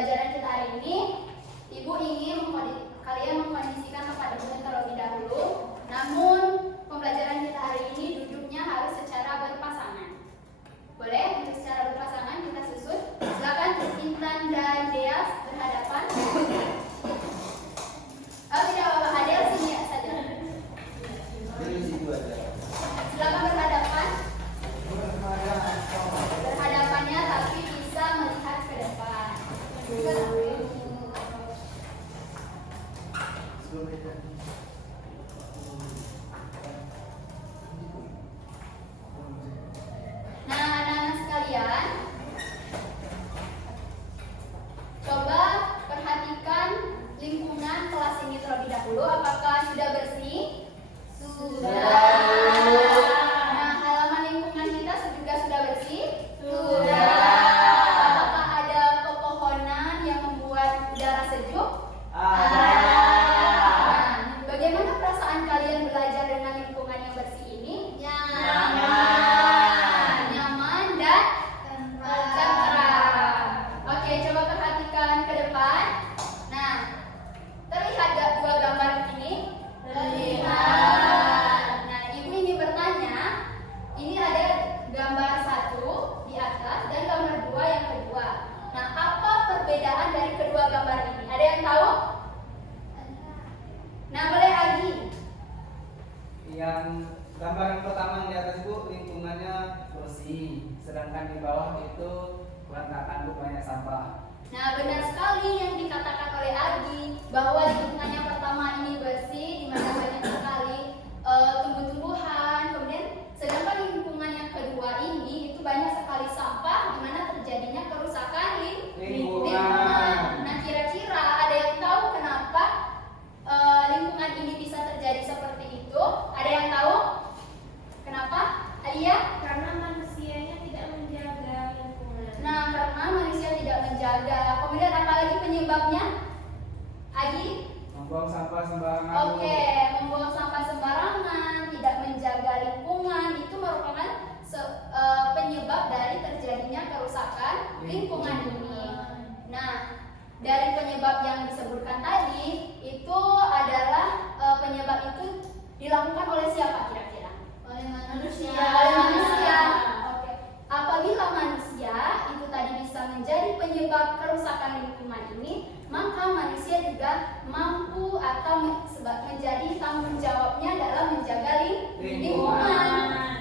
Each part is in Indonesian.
pembelajaran kita hari ini, Ibu ingin kalian mengkondisikan tempat duduk terlebih dahulu. Namun pembelajaran kita hari ini duduknya harus secara berpasangan. Boleh? Untuk secara berpasangan kita susun. Silakan Intan dan Dea berhadapan. Oh tidak apa-apa, Adel sini saja. Silakan berhadapan. Berhadapannya tapi bisa melihat ke depan. Nah, anak-anak sekalian, coba perhatikan lingkungan kelas ini terlebih dahulu. Apakah sudah bersih? Sudah. Nah, halaman lingkungan kita juga sudah bersih? Sudah. Apakah ada pepohonan yang membuat udara sejuk? Ada. Nah, bagaimana perasaan kalian belajar dengan lingkungan yang bersih ini? Nyaman dan tentram. Oke, coba perhatikan ke depan. Nah, terlihat gak dua gambar ini? Terlihat. Nah, Ibu ini bertanya, ini ada gambar satu di atas dan gambar dua yang kedua. Nah, apa perbedaan dari kedua gambar ini? Ada yang tahu? Nah, boleh Agi. Yang gambar yang pertama yang di atas itu lingkungannya bersih, sedangkan di bawah itu berantakan, banyak sampah. Nah, benar sekali yang dikatakan oleh Agi bahwa lingkungan yang pertama ini bersih, di mana banyak sekali tumbuh-tumbuhan. Kemudian, sedangkan lingkungan yang kedua ini itu banyak sekali sampah, di mana terjadinya kerusakan lingkungan. Nah, kira-kira ada yang tahu kenapa lingkungan ini bisa terjadi seperti itu? Ada yang tahu? Kenapa? Iya? Karena manusianya tidak menjaga lingkungan. Nah, karena manusia tidak menjaga. Kemudian apa lagi penyebabnya? Agi? Membuang sampah sembarangan. Oke, membuang sampah sembarangan, tidak menjaga lingkungan, itu merupakan penyebab dari terjadinya kerusakan lingkungan ini. Nah, dari penyebab yang disebutkan tadi, itu adalah penyebab itu dilakukan oleh siapa kira-kira? Oleh manusia. Oleh manusia. Oke. Apabila manusia itu tadi bisa menjadi penyebab kerusakan lingkungan ini, maka manusia juga mampu atau menjadi tanggung jawabnya dalam menjaga lingkungan.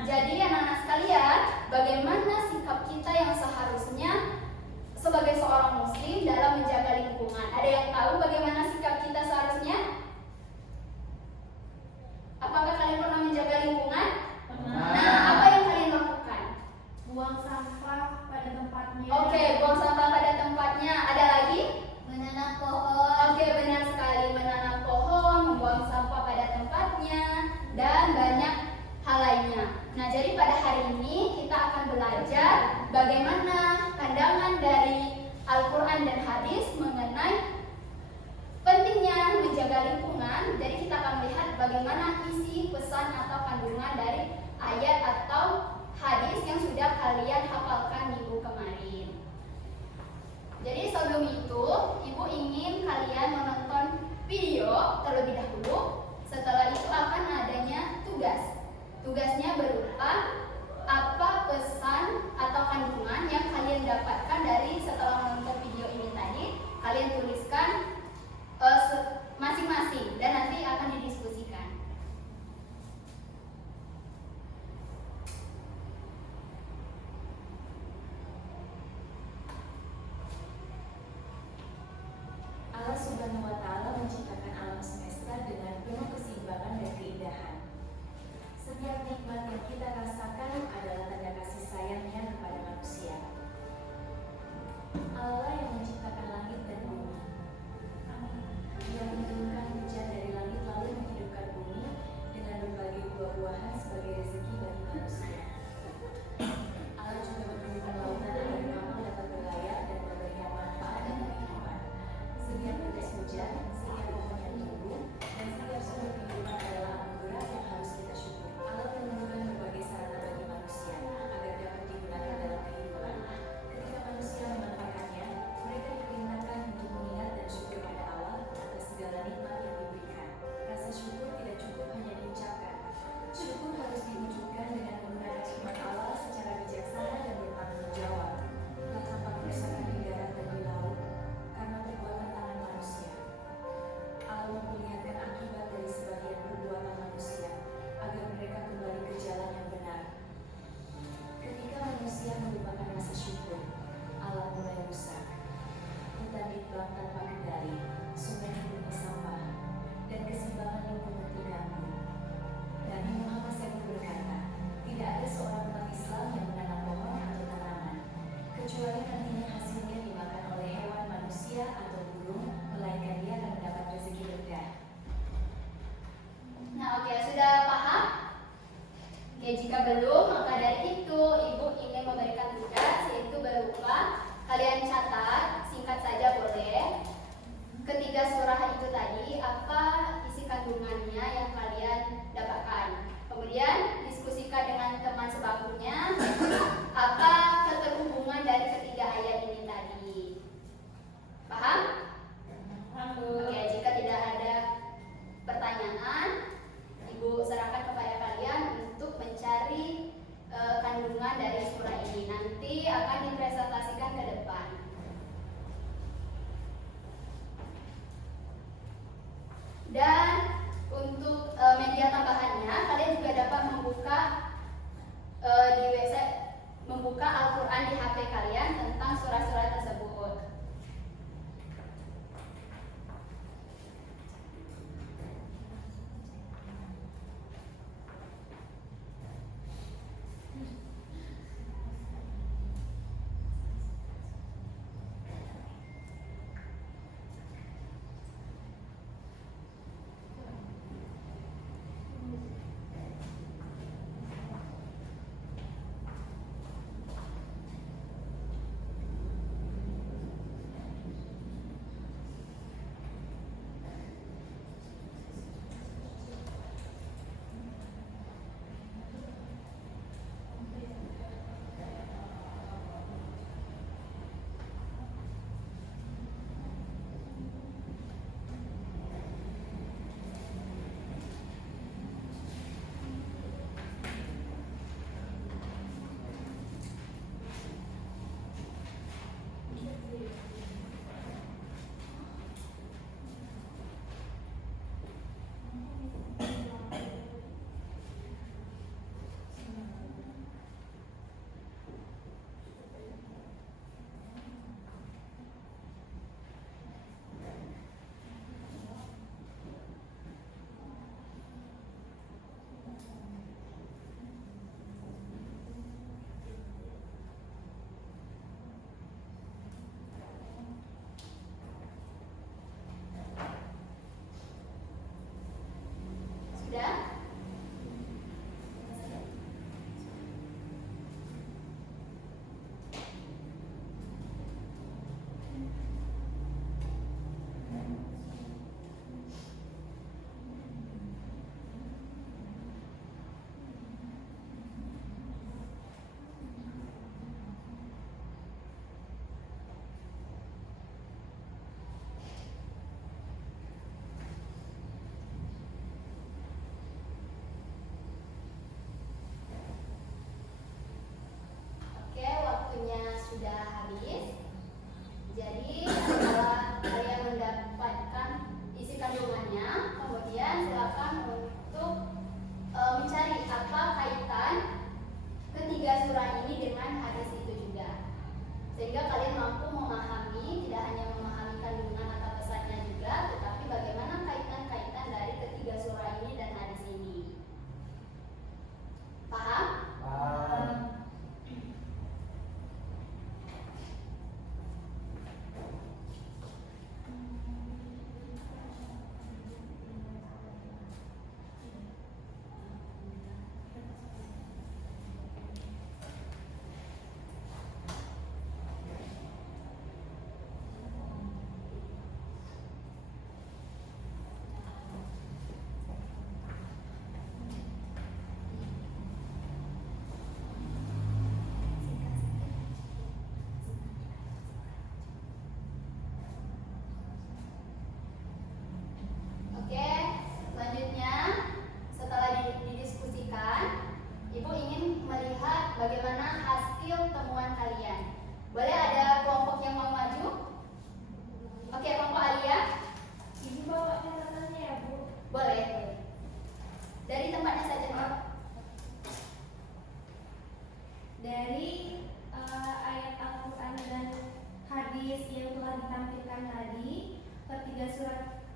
Jadi anak-anak sekalian, bagaimana sikap kita yang seharusnya sebagai seorang muslim dalam menjaga lingkungan? Ada yang tahu bagaimana sikap kita seharusnya? Apakah kalian pernah menjaga lingkungan? Nah, apa yang kalian lakukan? Buang sampah pada tempatnya. Oke, buang sampah pada tempatnya. Ada lagi? Menanam pohon. Oke, benar sekali. Menanam pohon, membuang sampah pada tempatnya, dan banyak hal lainnya. Nah, jadi pada hari ini kita akan belajar bagaimana pandangan dari Al-Quran dan hadis mengenai pentingnya menjaga lingkungan. Jadi kita akan melihat bagaimana isi pesan atau kandungan dari ayat atau hadis yang sudah kalian hafalkan minggu kemarin. Jadi sebelum itu, Ibu ingin kalian menonton video terlebih dahulu. Setelah itu akan adanya tugas. Tugasnya berupa apa pesan atau kandungan yang kalian dapatkan dari setelah menonton video ini tadi. Kalian tuliskan masing-masing dan nanti akan didiskusikan. Allah Subhanahu wa Ta'ala menciptakan alam semesta dengan penuh keseimbangan dan keindahan. Setiap nikmat yang kita rasakan adalah tanda kasih sayangnya kepada manusia. Allah yang menciptakan langit dan bumi, yang menurunkan hujan dari langit lalu menghidupkan bumi dengan berbagai buah-buahan sebagai rezeki bagi manusia. Allah juga menurunkan lautan agar kapal dapat berlayar dan memberikan manfaat dan kehidupan. Setiap tetes hujan, setiap pohon yang tumbuh, dan setiap sumber kehidupan adalah anugerah yang harus kita syukuri. Allah menurunkan berbagai sarana terbang tanpa kendali, sungai penuh sampah, dan keseimbangan lingkungan terganggu. Nabi Muhammad SAW berkata, tidak ada seorang umat Islam yang menanam pohon atau tanaman, kecuali nantinya hasilnya dimakan oleh hewan, manusia, atau burung, melainkan dia akan mendapat rezeki berkah. Nah, oke, sudah paham? Oke, jika belum, maka dari itu Ibu ingin memberikan tugas, yaitu berupa kalian catat, singkat saja boleh, ketiga surah itu tadi, apa isi kandungannya yang kalian dapatkan. Kemudian diskusikan dengan teman sebangkunya, apa keterhubungan dari ketiga ayat ini tadi. Paham? Oke, jika tidak ada pertanyaan, Ibu serahkan kepada kalian untuk mencari kandungan dari surah ini. Nanti akan dipresentasikan ke depan. Dan untuk media tambahannya, kalian juga dapat membuka di website, membuka Al-Quran di HP kalian tentang surah-surah tersebut.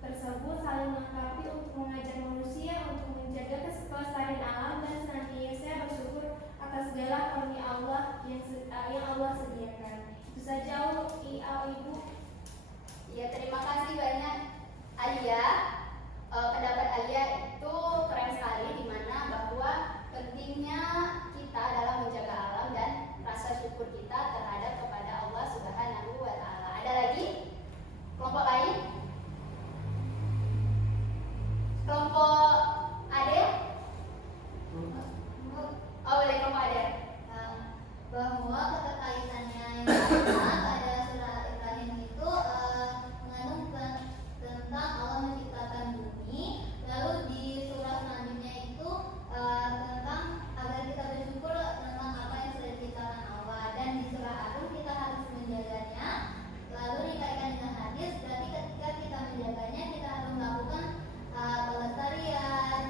tersebut saling melengkapi untuk mengajar manusia untuk menjaga kelestarian alam dan senantiasa bersyukur atas segala karunia Allah yang Allah sediakan. Itu saja Ibu. Ya, terima kasih banyak Alia. Pendapat Alia itu keren sekali, di mana bahwa pentingnya kita dalam menjaga alam dan rasa syukur kita terhadap kepada Allah Subhanahu wa Ta'ala. Ada lagi kelompok lain? Kelompok Ade? Oh, boleh kelompok Ade. Bahwa keterkaitannya yang pertama pada surah Ibrahim itu mengandung tentang Allah menciptakan bumi. Lalu di surah selanjutnya itu tentang agar kita bersyukur tentang apa yang sudah diciptakan Allah. Dan di surah Ar-Rum kita harus menjaganya. Lalu dikaitkan dengan hadis, berarti ketika kita menjaganya kita harus melakukan pelestarian,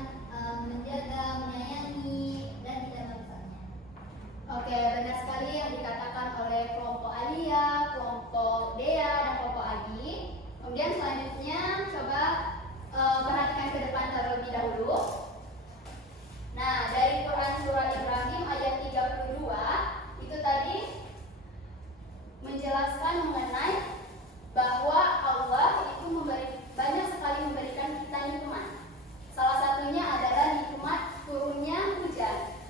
menjaga, menyayangi, dan tidak merusaknya. Oke, benar sekali yang dikatakan oleh kelompok Alia, kelompok Dea, dan kelompok Agi. Kemudian selanjutnya coba perhatikan ke depan terlebih dahulu. Nah, dari Quran surah Ibrahim ayat 32 itu tadi menjelaskan mengenai bahwa Allah itu banyak sekali memberikan kita nikmat. Salah satunya adalah nikmat turunnya hujan.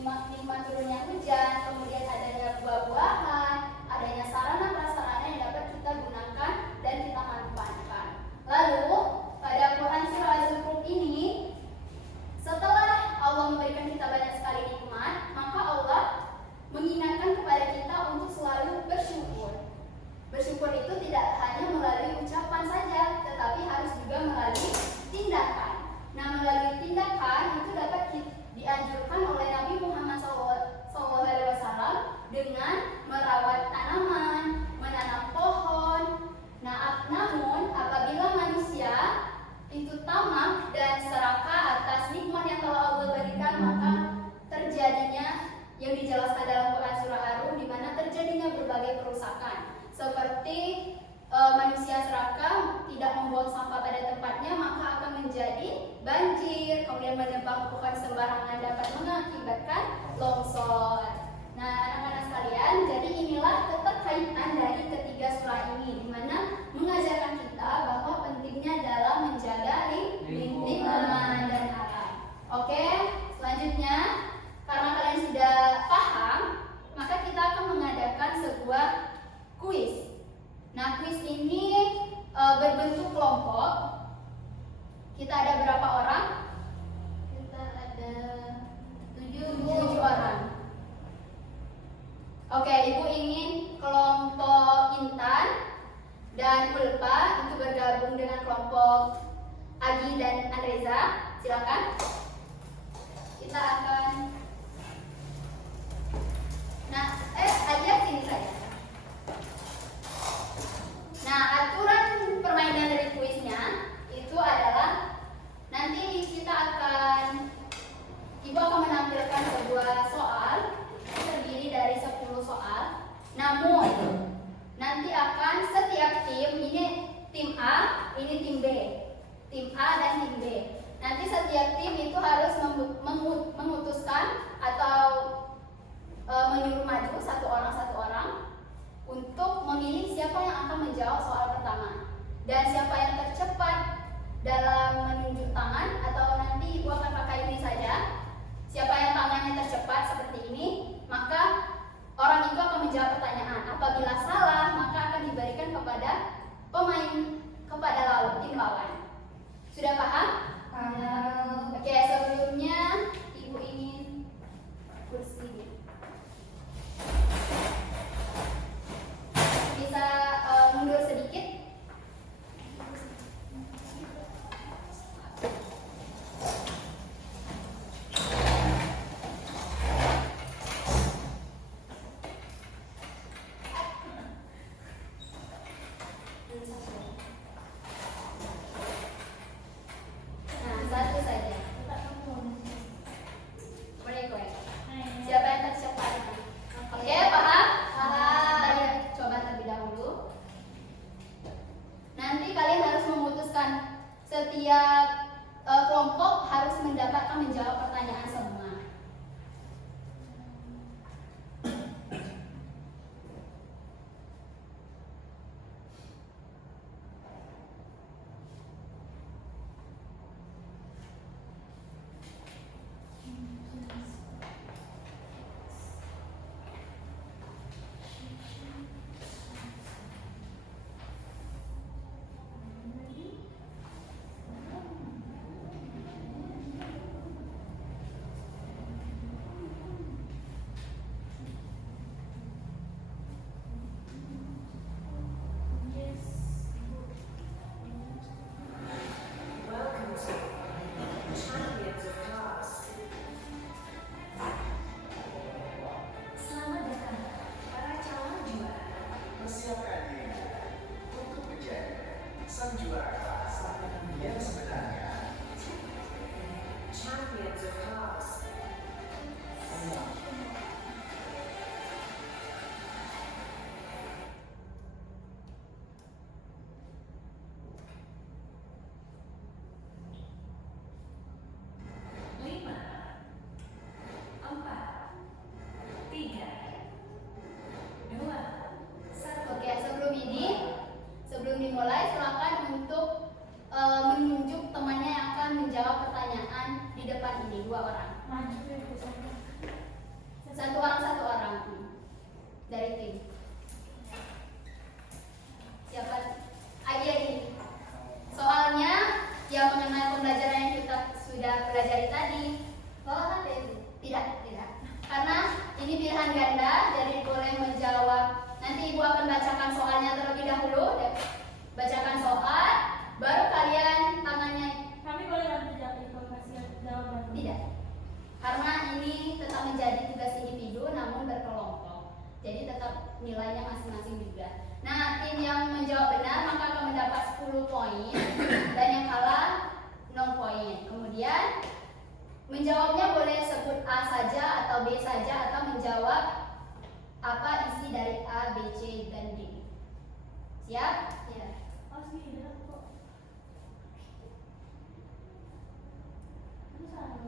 Nikmat turunnya hujan, kemudian adanya buah-buahan, adanya sarana prasarana yang dapat kita gunakan dan kita manfaatkan. Lalu pada Quran surah Az-Zukhruf ini, setelah Allah memberikan kita banyak sekali nikmat, maka Allah mengingatkan kepada kita untuk selalu bersyukur. Bersyukur itu tidak hanya melalui ucapan saja, tetapi harus juga melalui tindakan. Nah, melalui tindakan itu dapat dianjurkan oleh Nabi Muhammad SAW dengan merawat tanaman, menanam pohon. Nah, namun apabila manusia itu tamak dan serakah atas nikmat yang telah Allah berikan, maka terjadinya yang dijelaskan dalam Quran surah Ar-Rum, di mana terjadinya berbagai kerusakan, seperti manusia serakah tidak membuang sampah pada tempatnya, maka akan menjadi banjir, kemudian menebang pohon sembarangan dapat mengakibatkan longsor. Nah, anak-anak sekalian, jadi inilah keterkaitan dari ketiga surah ini, di mana mengajarkan kita bahwa pentingnya dalam menjaga lingkungan dan alam. Oke, selanjutnya, karena kalian sudah paham, maka kita akan mengadakan sebuah kuis. Nah, kuis ini berbentuk kelompok. Kita ada berapa orang? Kita ada 7 orang. Oke, Ibu ingin kelompok Intan dan Ulfa itu bergabung dengan kelompok Agi dan Andreza. Silakan. Kita akan Adia sini saja. Nah, aturan permainan dari kuisnya itu adalah nanti Ibu akan menampilkan sebuah soal terdiri dari 10 soal. Namun nanti akan setiap tim, ini tim A, ini tim B, tim A dan tim B. Nanti setiap tim itu harus memutuskan atau menyuruh maju satu orang untuk memilih siapa yang akan menjawab soal pertama. Dan siapa yang tercepat dalam menunjuk tangan, atau nanti Ibu akan pakai ini saja. Siapa yang tangannya tercepat seperti ini, maka orang itu akan menjawab pertanyaan. Apabila salah, maka akan diberikan kepada tim lawan. Sudah paham? Oke, sebelumnya Ibu ingin kursi. Bisa mundur sedikit. setiap kelompok harus mendapatkan menjawab pertanyaan semua. Welcome to Champions of Class. Selamat datang para calon juara. Persiapkan diri untuk menjadi sang juara kelas yang sebenarnya. Champions of Class. Lima, empat, tiga, dua, satu. Oke, sebelum dimulai silakan untuk menunjuk temannya yang akan menjawab pertanyaan di depan ini, 2 orang. Satu orang dari tim. Siapa? Ini. Soalnya yang mengenai pembelajaran yang kita sudah pelajari tadi. Oh, ada itu. Tidak. Karena ini pilihan ganda, jadi boleh menjawab. Nanti Ibu akan bacakan soalnya terlebih dahulu. Bacakan soal, baru kalian tangannya. Kami boleh bantu jawab informasi jawaban. Tidak. Karena ini tetap menjadi tugas individu namun berkelompok. Jadi tetap nilainya masing-masing juga. Nah, tim yang menjawab benar maka akan mendapat 10 poin dan yang kalah 0 poin. Kemudian menjawabnya boleh sebut A saja atau B saja atau menjawab apa isi dari A, B, C, dan D. Siap? Ya. Oh, segini dah kok. Ini salah.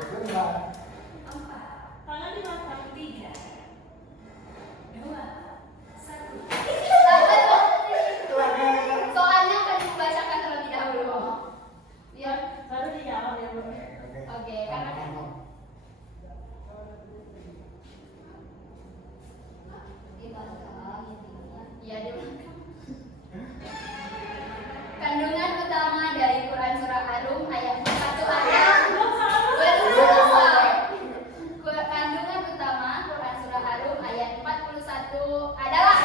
Sebentar. Empat, Tangan di belakang. tiga, dua, satu. Soalnya akan dibacakan terlebih dahulu. Ya. Baru dijawab ya, Bu. Oke, karena Di belakang intinya. ya di belakang. Kandungan utama dari Quran surah Ar-Rum ayat 1 ayat belum selesai. Kandungan utama Quran surah Ar-Rum ayat 41 adalah.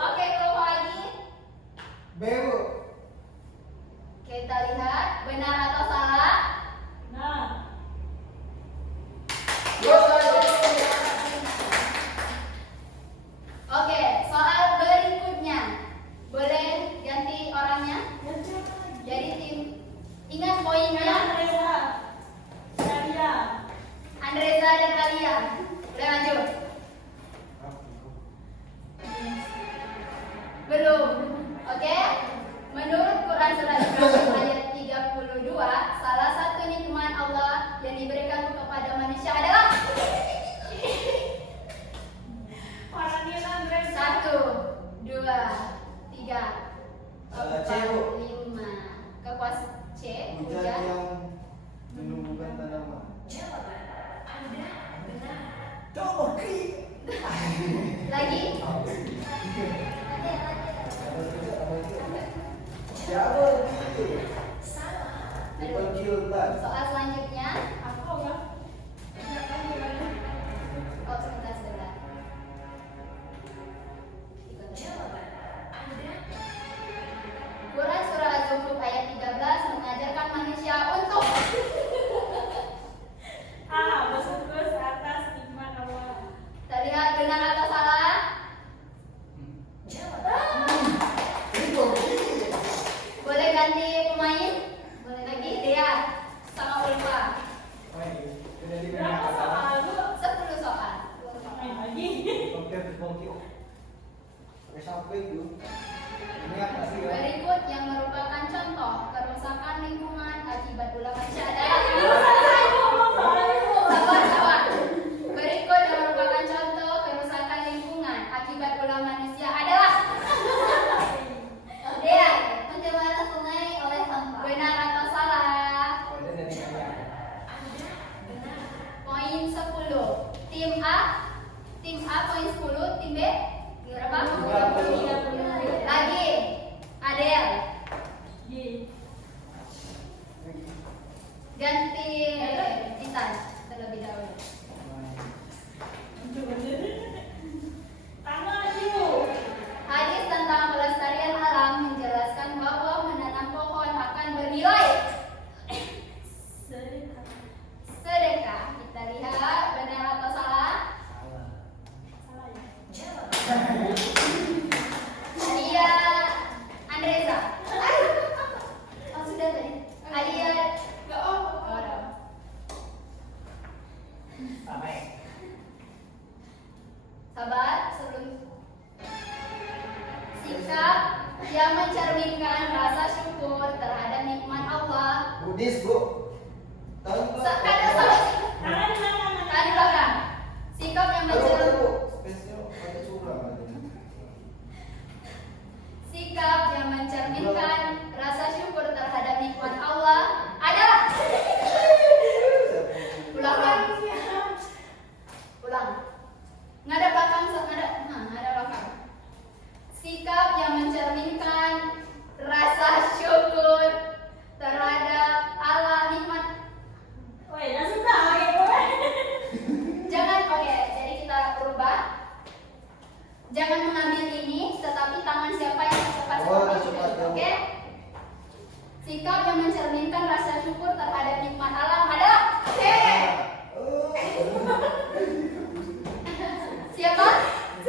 Oke, kelompok lagi. Bu. Kita lihat benar atau salah. Nah, Oke, soal berikutnya. Boleh ganti orangnya? dan siapa lagi? Jadi tim ingat poinnya Reza. Dalia. Andreza dan Alia. Boleh lanjut? Belum. Oke. Menurut Quran surah Ibrahim ayat 32, salah satu nikmat Allah yang diberikan kepada manusia adalah Farhanina Reza. 1, 2, 3, 4, C, Bu. 5. Kekuas C. Hujan Hujan. yang menumbuhkan tanaman. Jawaban Anda benar. Lagi. Siapa itu? Capek itu. Ini apa sih ya? Berikut yang merupakan contoh kerusakan lingkungan akibat ulah manusia adalah sabar. Berikut yang merupakan contoh kerusakan lingkungan akibat ulah manusia adalah Dea, Pencemaran sungai oleh sampah. benar atau salah? Kode dari kalian. Poin 10. Tim A poin 10, tim B berapa? 30. Lagi. Adel. Ganti Intan terlebih dahulu. Hadis tentang pelestarian alam menjelaskan bahwa menanam pohon akan bernilai sedekah. Kita lihat benar atau salah? Alia Andreza. Oh sudah tadi. Alia. Oh, udah. Sampai. Sabar sebelum sikap yang mencerminkan rasa syukur terhadap nikmat Allah. Buddhis, Bu. Tahu Bu? Ada salah. Tadi belakang. Sikap yang Tahu, mencerminkan tahu. Spesial ada curang ada. sikap yang mencerminkan rasa syukur terhadap nikmat Allah adalah ulang. Nggak ada belakang, nggak ada belakang. Sikap yang mencerminkan rasa syukur terhadap Allah nikmat. Jangan, oke, jadi kita berubah. Jangan mengambil ini, tetapi tangan siapa yang cepat Oh, seperti cepat, itu, ya. oke? Sikap yang mencerminkan rasa syukur terhadap nikmat alam adalah C. Oh. Siapa? C.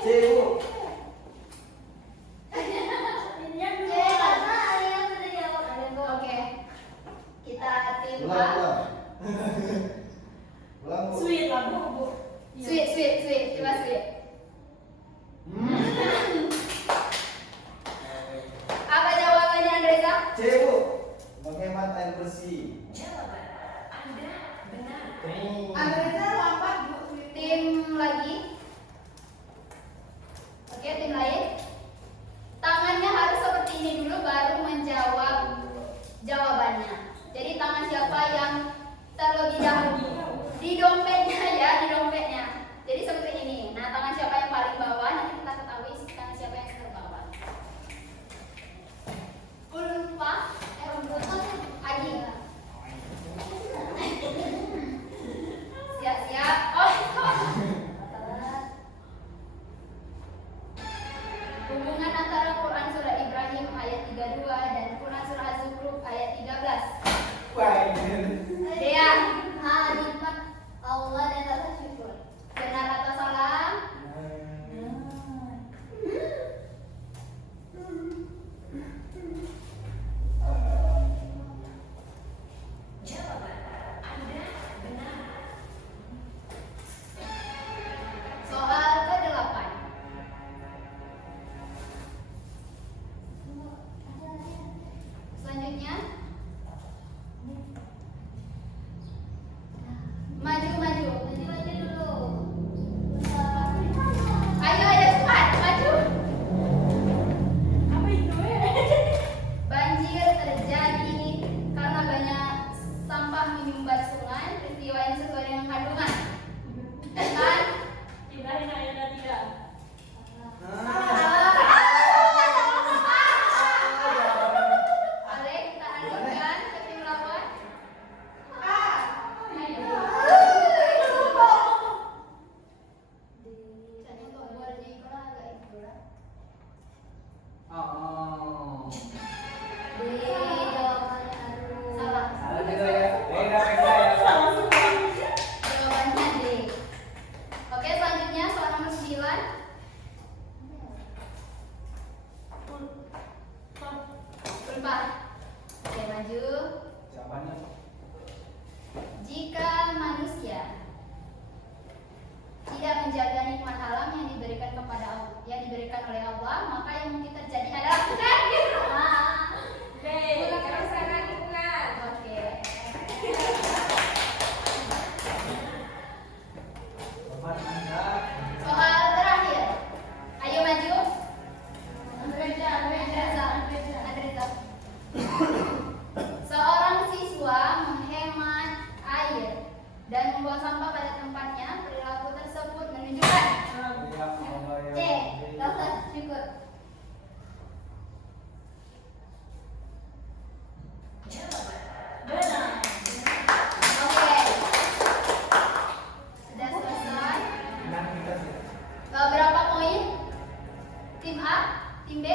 C, Bu. Karena Alia sudah jawab. Oke. Kita tim A. Ulang, ulang. Ulang, Bu. Sweet. Coba sweet. Apa jawabannya Andreza? C, Bu. Menghemat air bersih. Andreza lompat tim lagi. Oke, tim lain. Tangannya harus seperti ini dulu baru menjawab jawabannya. Jadi tangan siapa yang terlebih dahulu di dompetnya ya, di dompetnya. Jadi seperti ini. Nah, tangan siapa yang paling bawah nanti kita ketahui tangan siapa yang terbawah. Ulfa, Agi. Siap-siap. Oh. Hubungan antara Quran surah Ibrahim ayat 32 dan Quran surah Az-Zukhruf ayat 13. Dea, Nikmat Allah dan rasa syukur. benar atau salah? Soal ke-8. Selanjutnya maju dulu. Ayo cepat maju. Banjir terjadi karena banyak sampah menyumbat sungai. Peristiwa ini sesuai dengan kandungan. Kan? Ale, kita lanjutkan ke tim lawan. Oh. Salah. Salah juga ya. Beda ya. Jawabannya D. Oke, selanjutnya soal nomor 9. Ulfa. Oke, maju. Jawabannya. Jika manusia tidak menjaga nikmat alam yang diberikan kepada Tim A, tim B,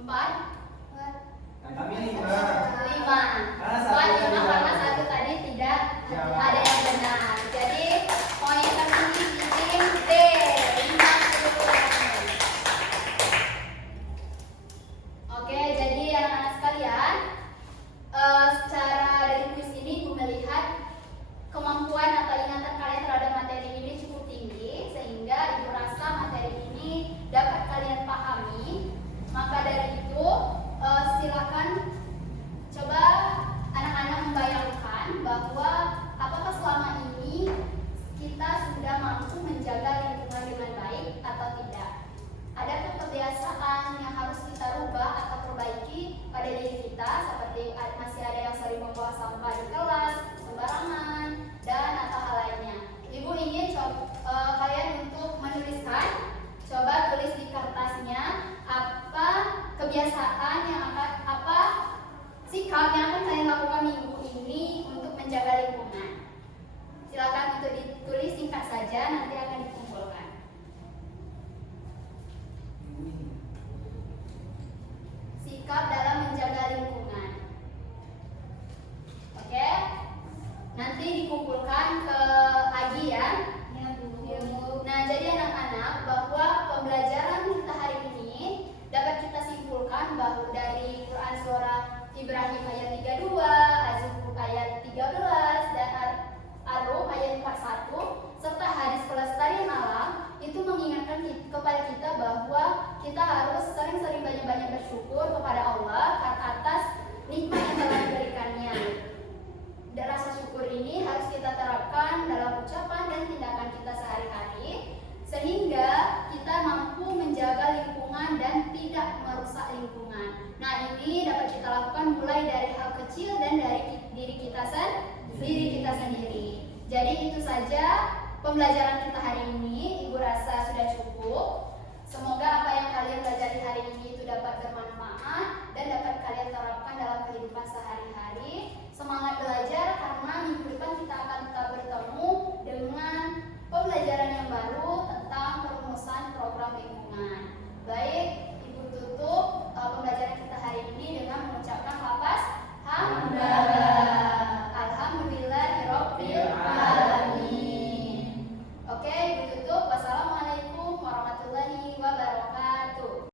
empat, Kami 5. lima. Karena satu Wah, tadi lima karena jawab. satu tadi tidak Jawab. ada yang benar. Jadi poin tertinggi di tim D 50. Oke, jadi anak-anak sekalian, secara dari kuis ini Ibu melihat kemampuan atau ingatan kalian terhadap materi ini cukup tinggi, sehingga Ibu rasa materi ini dapat kalian pahami. Maka dari itu silakan coba anak-anak membayangkan bahwa apakah selama ini kita sudah mampu menjaga lingkungan dengan baik atau tidak. Adakah kebiasaan yang harus kita rubah atau perbaiki pada diri kita, seperti masih ada yang sering membuang sampah di kelas, sembarangan, dan atau hal lainnya. Ibu ingin kalian untuk menuliskan, coba tulis di kertasnya apa kebiasaan yang apa sikap yang akan kalian lakukan minggu ini untuk menjaga lingkungan. Silakan untuk ditulis singkat saja, nanti akan dikumpulkan. Sikap dalam menjaga lingkungan. Oke? Nanti dikumpulkan ke Agi ya. Nah, jadi anak-anak, bahwa pembelajaran kita hari ini dapat kita simpulkan bahwa dari Quran surah Ibrahim ayat 32, Az-Zukhruf ayat 13, dan Ar-Rum ayat 41, serta hadis pelestarian alam itu mengingatkan kepada kita bahwa kita harus sering-sering banyak-banyak bersyukur kepada Allah atas nikmat yang telah diberikannya. Dan rasa syukur ini harus kita terapkan dalam ucapan dan tindakan kita sehari-hari, sehingga kita mampu menjaga lingkungan dan tidak merusak lingkungan. Nah, ini dapat kita lakukan mulai dari hal kecil dan dari diri kita sendiri. Jadi itu saja pembelajaran kita hari ini. Ibu rasa sudah cukup. Semoga apa yang kalian pelajari hari